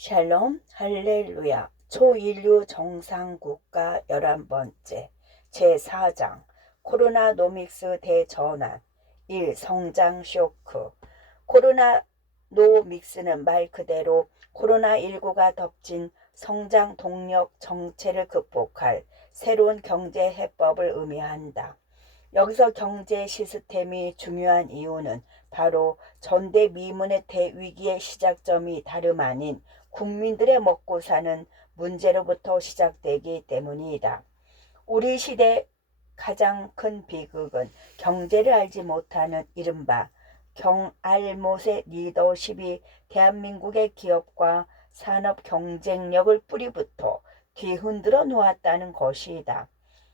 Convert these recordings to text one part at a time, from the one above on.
샬롬 할렐루야. 초인류 정상국가 11번째 제4장 코로나노믹스 대전환 1. 성장 쇼크. 코로나노믹스는 말 그대로 코로나19가 덮친 성장 동력 정체를 극복할 새로운 경제 해법을 의미한다. 여기서 경제 시스템이 중요한 이유는 바로 전대미문의 대위기의 시작점이 다름 아닌 국민들의 먹고 사는 문제로부터 시작되기 때문이다. 우리 시대 가장 큰 비극은 경제를 알지 못하는 이른바 경알못의 리더십이 대한민국의 기업과 산업 경쟁력을 뿌리부터 뒤흔들어 놓았다는 것이다.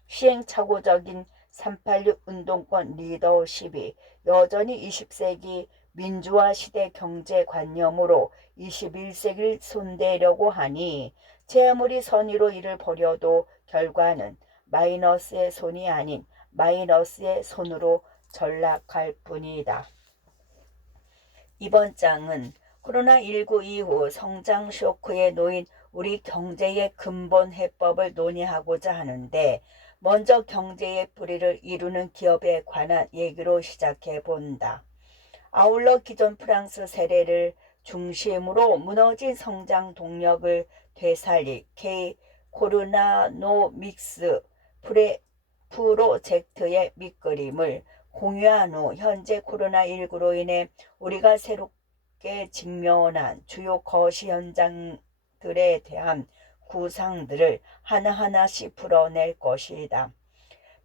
시행착오적인 386 운동권 리더십이 여전히 20세기 민주화 시대 경제관념으로 21세기를 손대려고 하니 제 아무리 선의로 이를 벌여도 결과는 마이너스의 손이 아닌 마이너스의 손으로 전락할 뿐이다. 이번 장은 코로나19 이후 성장 쇼크에 놓인 우리 경제의 근본 해법을 논의하고자 하는데, 먼저 경제의 뿌리를 이루는 기업에 관한 얘기로 시작해 본다. 아울러 기존 프랑스 세례를 중심으로 무너진 성장 동력을 되살릴 K 코로나노믹스 프로젝트의 밑그림을 공유한 후 현재 코로나19로 인해 우리가 새롭게 직면한 주요 거시 현장들에 대한 구상들을 하나하나씩 풀어낼 것이다.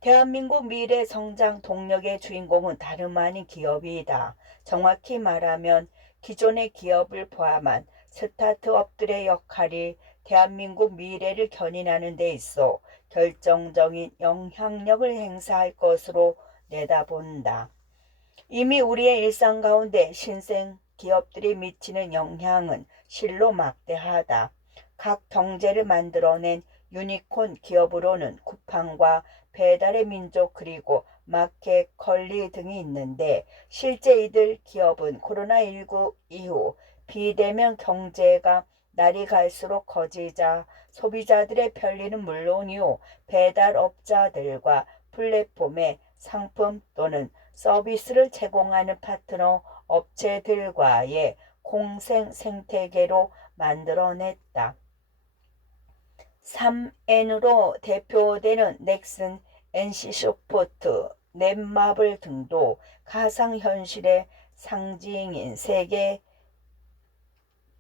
대한민국 미래 성장 동력의 주인공은 다름 아닌 기업이다. 정확히 말하면 기존의 기업을 포함한 스타트업들의 역할이 대한민국 미래를 견인하는 데 있어 결정적인 영향력을 행사할 것으로 내다본다. 이미 우리의 일상 가운데 신생 기업들이 미치는 영향은 실로 막대하다. 각 경제를 만들어낸 유니콘 기업으로는 쿠팡과 배달의 민족 그리고 마켓컬리 등이 있는데, 실제 이들 기업은 코로나19 이후 비대면 경제가 날이 갈수록 커지자 소비자들의 편리는 물론이요, 배달업자들과 플랫폼의 상품 또는 서비스를 제공하는 파트너 업체들과의 공생 생태계로 만들어냈다. 3N으로 대표되는 넥슨, NC소프트, 넷마블 등도 가상현실의 상징인 세계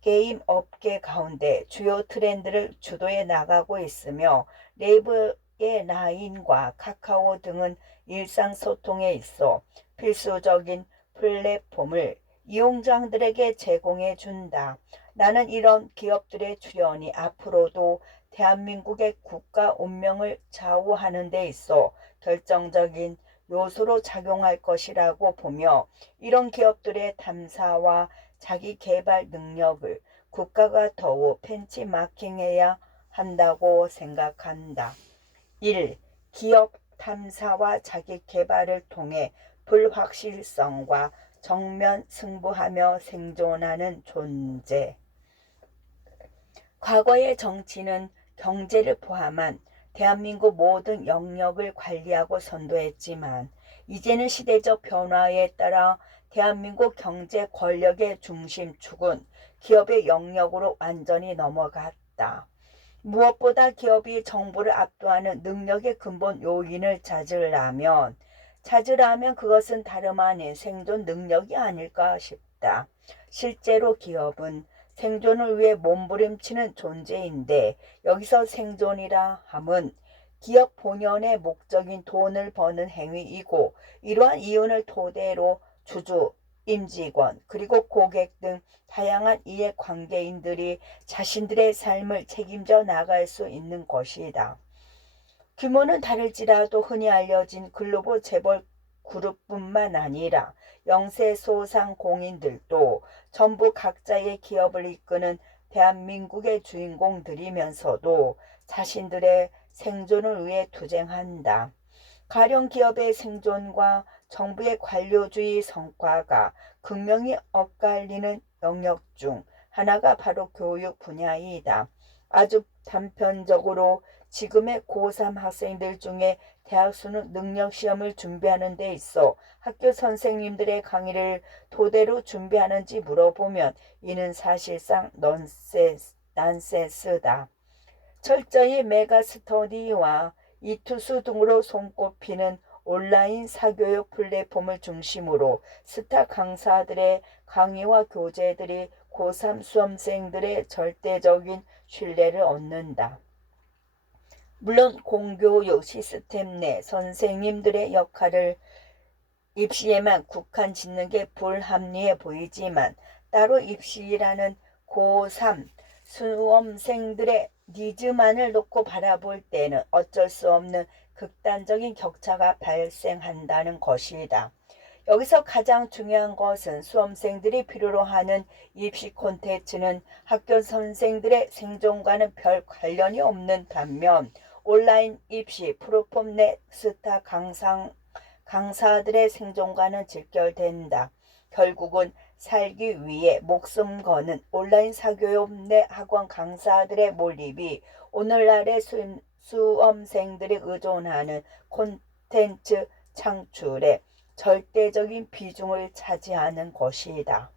게임 업계 가운데 주요 트렌드를 주도해 나가고 있으며, 네이버의 나인과 카카오 등은 일상소통에 있어 필수적인 플랫폼을 이용자들에게 제공해 준다. 나는 이런 기업들의 출현이 앞으로도 대한민국의 국가 운명을 좌우하는 데 있어 결정적인 요소로 작용할 것이라고 보며, 이런 기업들의 탐사와 자기 개발 능력을 국가가 더욱 벤치마킹해야 한다고 생각한다. 1. 기업 탐사와 자기 개발을 통해 불확실성과 정면 승부하며 생존하는 존재. 과거의 정치는 경제를 포함한 대한민국 모든 영역을 관리하고 선도했지만, 이제는 시대적 변화에 따라 대한민국 경제 권력의 중심축은 기업의 영역으로 완전히 넘어갔다. 무엇보다 기업이 정부를 압도하는 능력의 근본 요인을 찾으려면 그것은 다름 아닌 생존 능력이 아닐까 싶다. 실제로 기업은 생존을 위해 몸부림치는 존재인데, 여기서 생존이라 함은 기업 본연의 목적인 돈을 버는 행위이고, 이러한 이윤을 토대로 주주, 임직원, 그리고 고객 등 다양한 이해관계인들이 자신들의 삶을 책임져 나갈 수 있는 것이다. 규모는 다를지라도 흔히 알려진 글로벌 재벌 그룹뿐만 아니라 영세 소상공인들도 전부 각자의 기업을 이끄는 대한민국의 주인공들이면서도 자신들의 생존을 위해 투쟁한다. 가령 기업의 생존과 정부의 관료주의 성과가 극명히 엇갈리는 영역 중 하나가 바로 교육 분야이다. 아주 단편적으로 지금의 고3 학생들 중에 대학 수능 능력시험을 준비하는 데 있어 학교 선생님들의 강의를 토대로 준비하는지 물어보면 이는 사실상 난센스다. 철저히 메가스터디와 이투수 등으로 손꼽히는 온라인 사교육 플랫폼을 중심으로 스타 강사들의 강의와 교재들이 고3 수험생들의 절대적인 신뢰를 얻는다. 물론 공교육 시스템 내 선생님들의 역할을 입시에만 국한 짓는 게 불합리해 보이지만 따로 입시라는 고3 수험생들의 니즈만을 놓고 바라볼 때는 어쩔 수 없는 극단적인 격차가 발생한다는 것이다. 여기서 가장 중요한 것은 수험생들이 필요로 하는 입시 콘텐츠는 학교 선생들의 생존과는 별 관련이 없는 반면 온라인 입시 플랫폼 내 스타 강사들의 생존과는 직결된다. 결국은 살기 위해 목숨 거는 온라인 사교육 내 학원 강사들의 몰입이 오늘날의 수험생들이 의존하는 콘텐츠 창출에 절대적인 비중을 차지하는 것이다.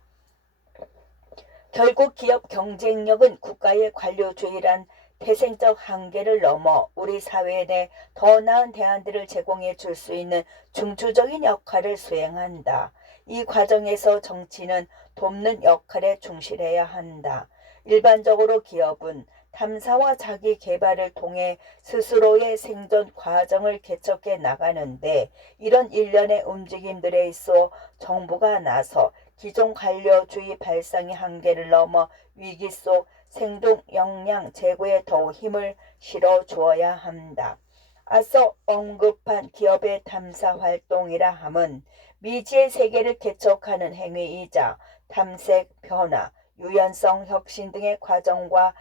결국 기업 경쟁력은 국가의 관료주의란 태생적 한계를 넘어 우리 사회 내 더 나은 대안들을 제공해 줄 수 있는 중추적인 역할을 수행한다. 이 과정에서 정치는 돕는 역할에 충실해야 한다. 일반적으로 기업은 탐사와 자기 개발을 통해 스스로의 생존 과정을 개척해 나가는데 이런 일련의 움직임들에 있어 정부가 나서 기존 관료주의 발상의 한계를 넘어 위기 속 생존 역량 제고에 더욱 힘을 실어 주어야 한다. 앞서 언급한 기업의 탐사 활동이라 함은 미지의 세계를 개척하는 행위이자 탐색, 변화, 유연성 혁신 등의 과정과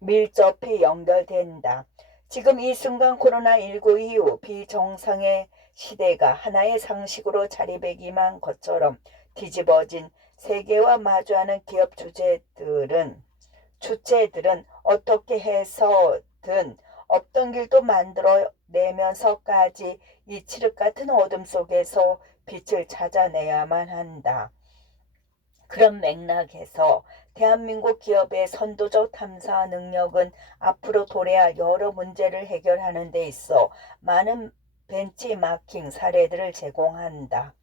밀접히 연결된다. 지금 이 순간 코로나19 이후 비정상의 시대가 하나의 상식으로 자리매김한 것처럼 뒤집어진 세계와 마주하는 기업 주체들은 어떻게 해서든 없던 길도 만들어내면서까지 이 칠흑 같은 어둠 속에서 빛을 찾아내야만 한다. 그런 맥락에서 대한민국 기업의 선도적 탐사 능력은 앞으로 도래할 여러 문제를 해결하는 데 있어 많은 벤치마킹 사례들을 제공한다.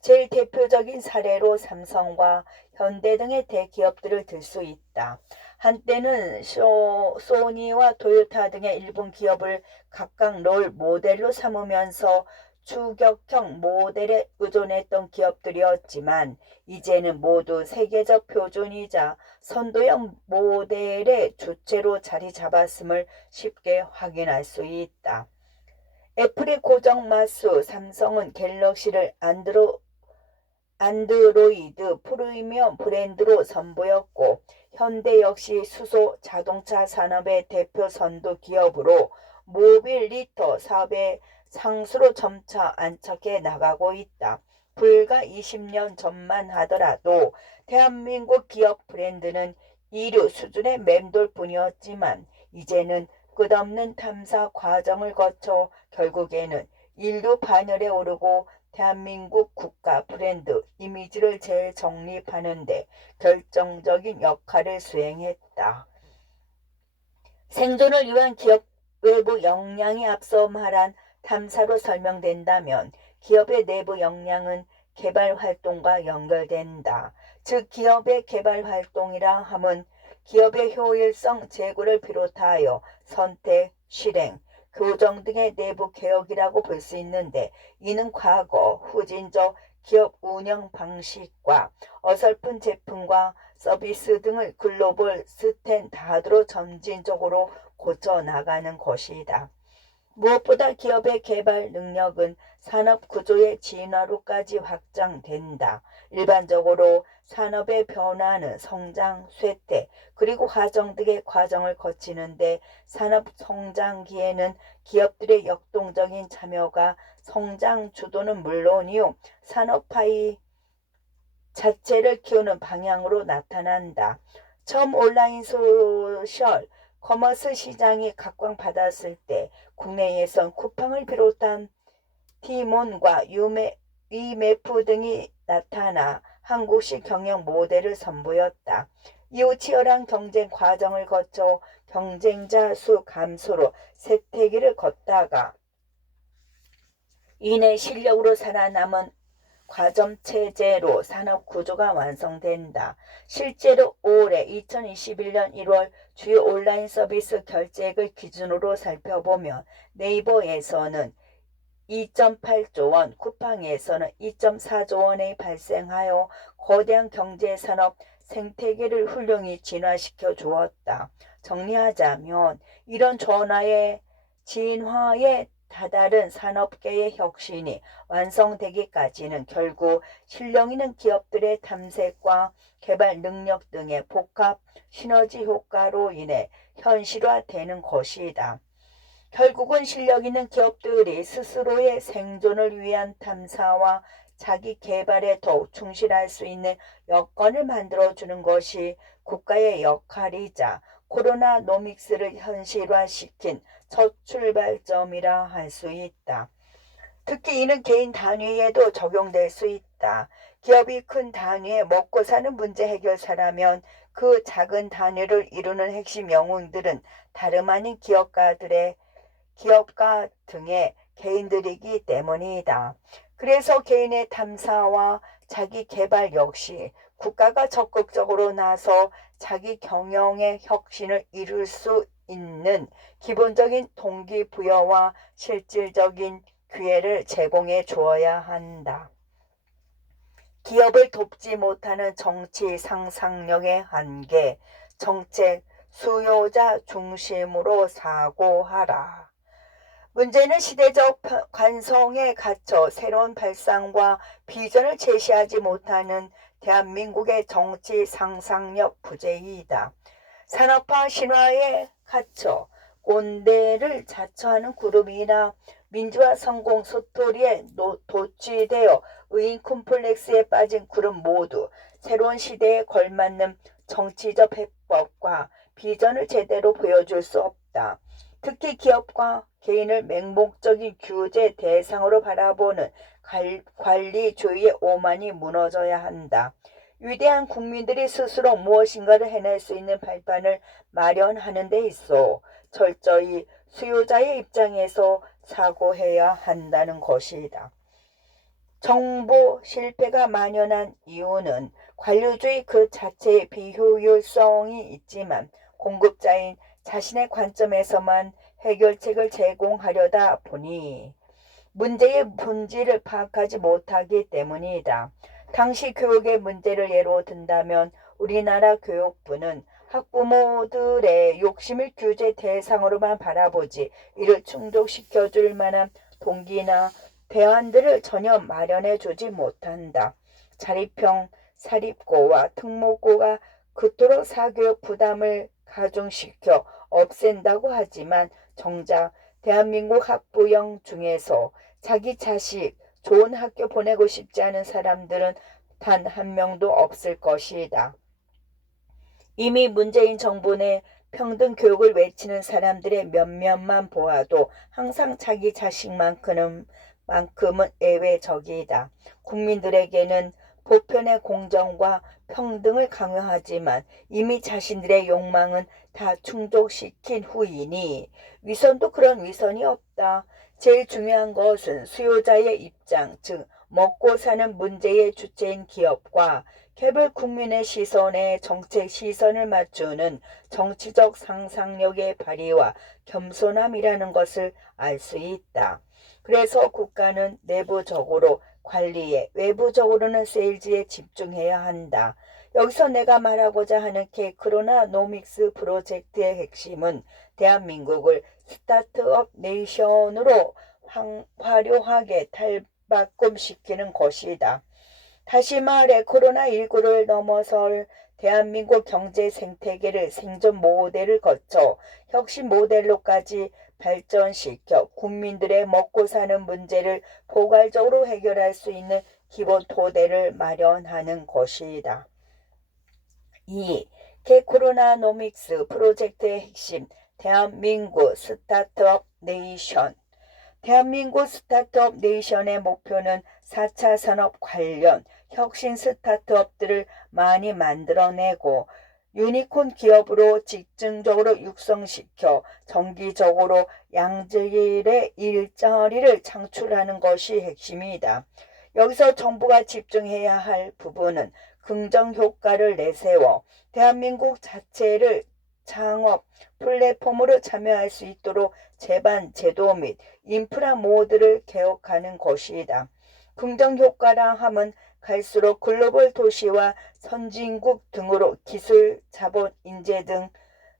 제일 대표적인 사례로 삼성과 현대 등의 대기업들을 들 수 있다. 한때는 소니와 토요타 등의 일본 기업을 각각 롤 모델로 삼으면서 추격형 모델에 의존했던 기업들이었지만 이제는 모두 세계적 표준이자 선도형 모델의 주체로 자리 잡았음을 쉽게 확인할 수 있다. 애플의 고정 마수 삼성은 갤럭시를 안드로이드 프리미엄 브랜드로 선보였고 현대 역시 수소 자동차 산업의 대표 선도 기업으로 모빌리터 사업의 상수로 점차 안착해 나가고 있다. 불과 20년 전만 하더라도 대한민국 기업 브랜드는 2류 수준의 맴돌뿐이었지만 이제는 끝없는 탐사 과정을 거쳐 결국에는 인류 반열에 오르고 대한민국 국가 브랜드 이미지를 재정립하는 데 결정적인 역할을 수행했다. 생존을 위한 기업 외부 역량이 앞서 말한 탐사로 설명된다면 기업의 내부 역량은 개발 활동과 연결된다. 즉 기업의 개발 활동이라 함은 기업의 효율성 제고를 비롯하여 선택, 실행, 교정 등의 내부 개혁이라고 볼 수 있는데 이는 과거 후진적 기업 운영 방식과 어설픈 제품과 서비스 등을 글로벌 스탠다드로 점진적으로 고쳐나가는 것이다. 무엇보다 기업의 개발 능력은 산업 구조의 진화로까지 확장된다. 일반적으로 산업의 변화는 성장, 쇠퇴, 그리고 화정 등의 과정을 거치는데 산업 성장기에는 기업들의 역동적인 참여가 성장 주도는 물론이요 산업 파이 자체를 키우는 방향으로 나타난다. 처음 온라인 소셜 커머스 시장이 각광받았을 때 국내에선 쿠팡을 비롯한 티몬과 위메프 등이 나타나 한국식 경영 모델을 선보였다. 이후 치열한 경쟁 과정을 거쳐 경쟁자 수 감소로 쇠퇴기를 걷다가 이내 실력으로 살아남은 과점체제로 산업 구조가 완성된다. 실제로 올해 2021년 1월 주요 온라인 서비스 결제액을 기준으로 살펴보면 네이버에서는 2.8조 원, 쿠팡에서는 2.4조 원이 발생하여 거대한 경제산업 생태계를 훌륭히 진화시켜 주었다. 정리하자면 이런 진화의 다다른 산업계의 혁신이 완성되기까지는 결국 실력 있는 기업들의 탐색과 개발 능력 등의 복합 시너지 효과로 인해 현실화되는 것이다. 결국은 실력 있는 기업들이 스스로의 생존을 위한 탐사와 자기 개발에 더욱 충실할 수 있는 여건을 만들어주는 것이 국가의 역할이자 코로나노믹스를 현실화시킨 첫 출발점이라 할 수 있다. 특히 이는 개인 단위에도 적용될 수 있다. 기업이 큰 단위에 먹고 사는 문제 해결사라면 그 작은 단위를 이루는 핵심 영웅들은 다름 아닌 기업가 등의 개인들이기 때문이다. 그래서 개인의 탐사와 자기 개발 역시 국가가 적극적으로 나서 자기 경영의 혁신을 이룰 수 있는 기본적인 동기부여와 실질적인 기회를 제공해 주어야 한다. 기업을 돕지 못하는 정치 상상력의 한계, 정책 수요자 중심으로 사고하라. 문제는 시대적 관성에 갇혀 새로운 발상과 비전을 제시하지 못하는 대한민국의 정치 상상력 부재이다. 산업화 신화에 갇혀 꼰대를 자처하는 그룹이나 민주화 성공 소토리에 도취되어 의인 콤플렉스에 빠진 그룹 모두 새로운 시대에 걸맞는 정치적 해법과 비전을 제대로 보여줄 수 없다. 특히 기업과 개인을 맹목적인 규제 대상으로 바라보는 관리주의의 오만이 무너져야 한다. 위대한 국민들이 스스로 무엇인가를 해낼 수 있는 발판을 마련하는 데 있어 철저히 수요자의 입장에서 사고해야 한다는 것이다. 정보 실패가 만연한 이유는 관료주의 그 자체의 비효율성이 있지만 공급자인 자신의 관점에서만 해결책을 제공하려다 보니 문제의 본질을 파악하지 못하기 때문이다. 당시 교육의 문제를 예로 든다면 우리나라 교육부는 학부모들의 욕심을 규제 대상으로만 바라보지 이를 충족시켜줄 만한 동기나 대안들을 전혀 마련해 주지 못한다. 자립형 사립고와 특목고가 그토록 사교육 부담을 가중시켜 없앤다고 하지만 정작 대한민국 학부형 중에서 자기 자식 좋은 학교 보내고 싶지 않은 사람들은 단 한 명도 없을 것이다. 이미 문재인 정부 내 평등 교육을 외치는 사람들의 몇몇만 보아도 항상 자기 자식만큼은 예외적이다. 국민들에게는 보편의 공정과 평등을 강요하지만 이미 자신들의 욕망은 다 충족시킨 후이니 위선도 그런 위선이 없다. 제일 중요한 것은 수요자의 입장, 즉 먹고 사는 문제의 주체인 기업과 개별 국민의 시선에 정책 시선을 맞추는 정치적 상상력의 발휘와 겸손함이라는 것을 알 수 있다. 그래서 국가는 내부적으로 관리에, 외부적으로는 세일즈에 집중해야 한다. 여기서 내가 말하고자 하는 코로나노믹스 프로젝트의 핵심은 대한민국을 스타트업 네이션으로 화려하게 탈바꿈시키는 것이다. 다시 말해 코로나19를 넘어설 대한민국 경제 생태계를 생존 모델을 거쳐 혁신 모델로까지 발전시켜 국민들의 먹고 사는 문제를 포괄적으로 해결할 수 있는 기본 토대를 마련하는 것이다. 2. 개코로나노믹스 프로젝트의 핵심 대한민국 스타트업 네이션. 대한민국 스타트업 네이션의 목표는 4차 산업 관련 혁신 스타트업들을 많이 만들어내고 유니콘 기업으로 집중적으로 육성시켜 정기적으로 양질의 일자리를 창출하는 것이 핵심이다. 여기서 정부가 집중해야 할 부분은 긍정 효과를 내세워 대한민국 자체를 창업 플랫폼으로 참여할 수 있도록 제반, 제도 및 인프라 모드를 개혁하는 것이다. 긍정 효과라 함은 갈수록 글로벌 도시와 선진국 등으로 기술, 자본, 인재 등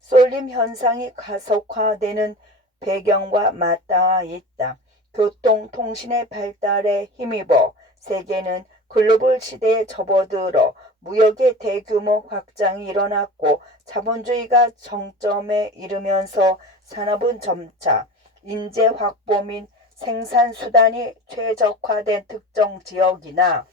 쏠림 현상이 가속화되는 배경과 맞닿아 있다. 교통, 통신의 발달에 힘입어 세계는 글로벌 시대에 접어들어 무역의 대규모 확장이 일어났고 자본주의가 정점에 이르면서 산업은 점차 인재 확보 및 생산수단이 최적화된 특정 지역이나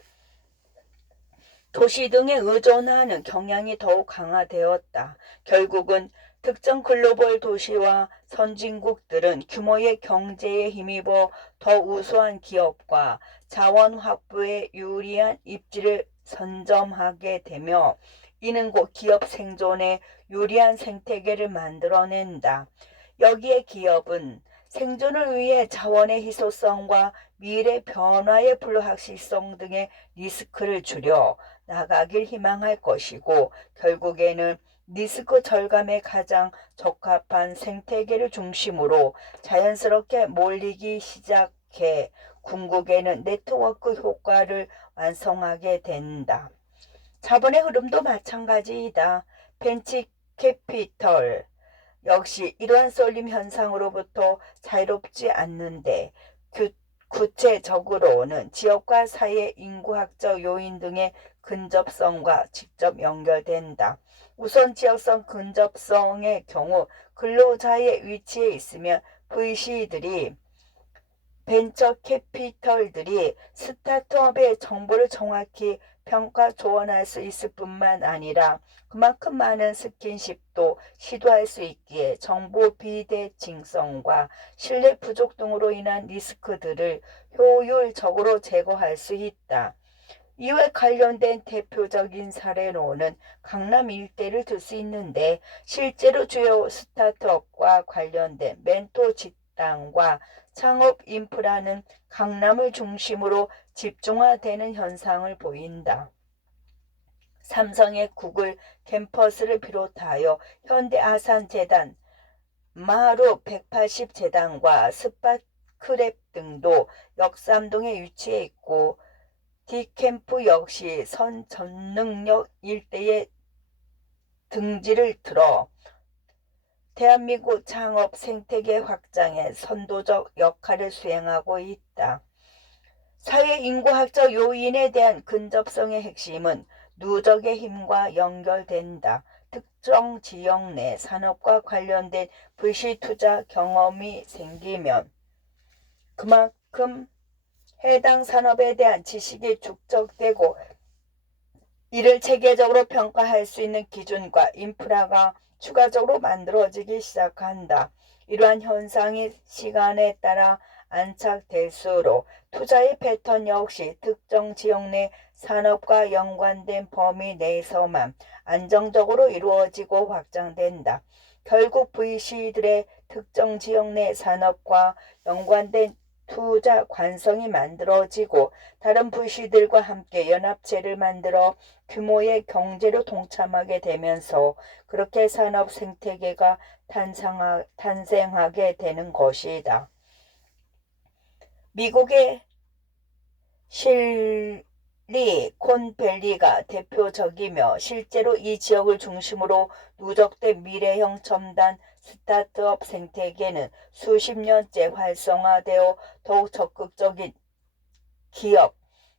도시 등에 의존하는 경향이 더욱 강화되었다. 결국은 특정 글로벌 도시와 선진국들은 규모의 경제에 힘입어 더 우수한 기업과 자원 확보에 유리한 입지를 선점하게 되며 이는 곧 기업 생존에 유리한 생태계를 만들어낸다. 여기에 기업은 생존을 위해 자원의 희소성과 미래 변화의 불확실성 등의 리스크를 줄여 나가길 희망할 것이고 결국에는 리스크 절감에 가장 적합한 생태계를 중심으로 자연스럽게 몰리기 시작해 궁극에는 네트워크 효과를 완성하게 된다. 자본의 흐름도 마찬가지이다. 벤치 캐피털 역시 이러한 쏠림 현상으로부터 자유롭지 않는데 구체적으로는 지역과 사회 인구학적 요인 등의 근접성과 직접 연결된다. 우선 지역성 근접성의 경우 근로자의 위치에 있으면 VC들이 벤처 캐피털들이 스타트업의 정보를 정확히 평가 조언할 수 있을 뿐만 아니라 그만큼 많은 스킨십도 시도할 수 있기에 정보 비대칭성과 신뢰 부족 등으로 인한 리스크들을 효율적으로 제거할 수 있다. 이와 관련된 대표적인 사례로는 강남 일대를 들 수 있는데 실제로 주요 스타트업과 관련된 멘토 직당과 창업 인프라는 강남을 중심으로 집중화되는 현상을 보인다. 삼성의 구글 캠퍼스를 비롯하여 현대 아산재단, 마루 180재단과 스파크랩 등도 역삼동에 위치해 있고 디캠프 역시 선 전능력 일대에 등지를 들어 대한민국 창업 생태계 확장에 선도적 역할을 수행하고 있다. 사회 인구학적 요인에 대한 근접성의 핵심은 누적의 힘과 연결된다. 특정 지역 내 산업과 관련된 VC 투자 경험이 생기면 그만큼 해당 산업에 대한 지식이 축적되고 이를 체계적으로 평가할 수 있는 기준과 인프라가 추가적으로 만들어지기 시작한다. 이러한 현상이 시간에 따라 안착될수록 투자의 패턴 역시 특정 지역 내 산업과 연관된 범위 내에서만 안정적으로 이루어지고 확장된다. 결국 VC들의 특정 지역 내 산업과 연관된 투자 관성이 만들어지고 다른 VC들과 함께 연합체를 만들어 규모의 경제로 동참하게 되면서 그렇게 산업 생태계가 탄생하게 되는 것이다. 미국의 실리콘밸리가 대표적이며 실제로 이 지역을 중심으로 누적된 미래형 첨단 스타트업 생태계는 수십 년째 활성화되어 더욱 적극적인 기업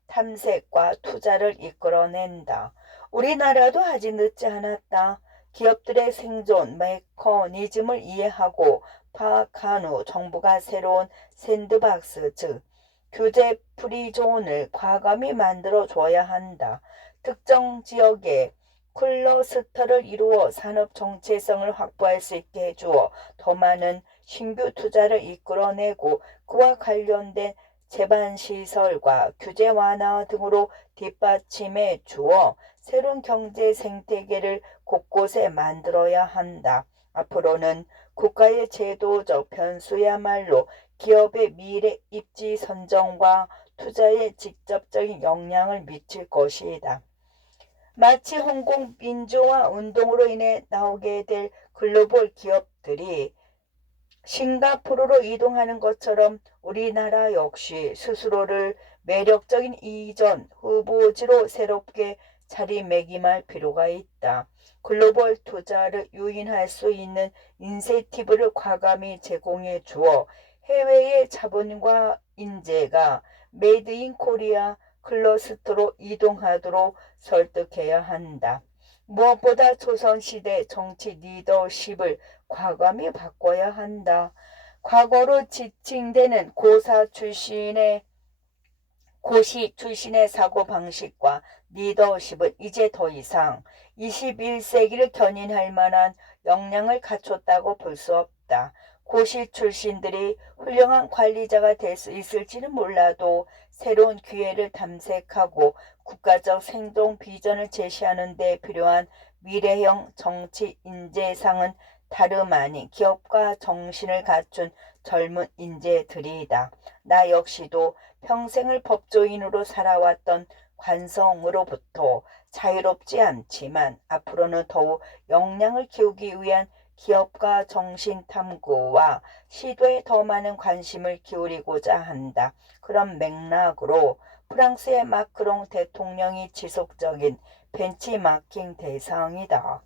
탐색과 투자를 이끌어낸다. 우리나라도 아직 늦지 않았다. 기업들의 생존 메커니즘을 이해하고 파악한 후 정부가 새로운 샌드박스 즉 규제 프리존을 과감히 만들어줘야 한다. 특정 지역에 클러스터를 이루어 산업 정체성을 확보할 수 있게 해주어 더 많은 신규 투자를 이끌어내고 그와 관련된 제반시설과 규제 완화 등으로 뒷받침해 주어 새로운 경제 생태계를 곳곳에 만들어야 한다. 앞으로는 국가의 제도적 변수야말로 기업의 미래 입지 선정과 투자에 직접적인 영향을 미칠 것이다. 마치 홍콩 민주화 운동으로 인해 나오게 될 글로벌 기업들이 싱가포르로 이동하는 것처럼 우리나라 역시 스스로를 매력적인 이전 후보지로 새롭게 자리매김할 필요가 있다. 글로벌 투자를 유인할 수 있는 인센티브를 과감히 제공해 주어 해외의 자본과 인재가 메이드 인 코리아 클러스터로 이동하도록 설득해야 한다. 무엇보다 조선시대 정치 리더십을 과감히 바꿔야 한다. 과거로 지칭되는 고시 출신의 사고방식과 리더십은 이제 더 이상 21세기를 견인할 만한 역량을 갖췄다고 볼 수 없다. 고시 출신들이 훌륭한 관리자가 될 수 있을지는 몰라도 새로운 기회를 탐색하고 국가적 생동 비전을 제시하는 데 필요한 미래형 정치 인재상은 다름 아닌 기업가 정신을 갖춘 젊은 인재들이다. 나 역시도 평생을 법조인으로 살아왔던 관성으로부터 자유롭지 않지만 앞으로는 더욱 역량을 키우기 위한 기업가 정신 탐구와 시도에 더 많은 관심을 기울이고자 한다. 그런 맥락으로 프랑스의 마크롱 대통령이 지속적인 벤치마킹 대상이다.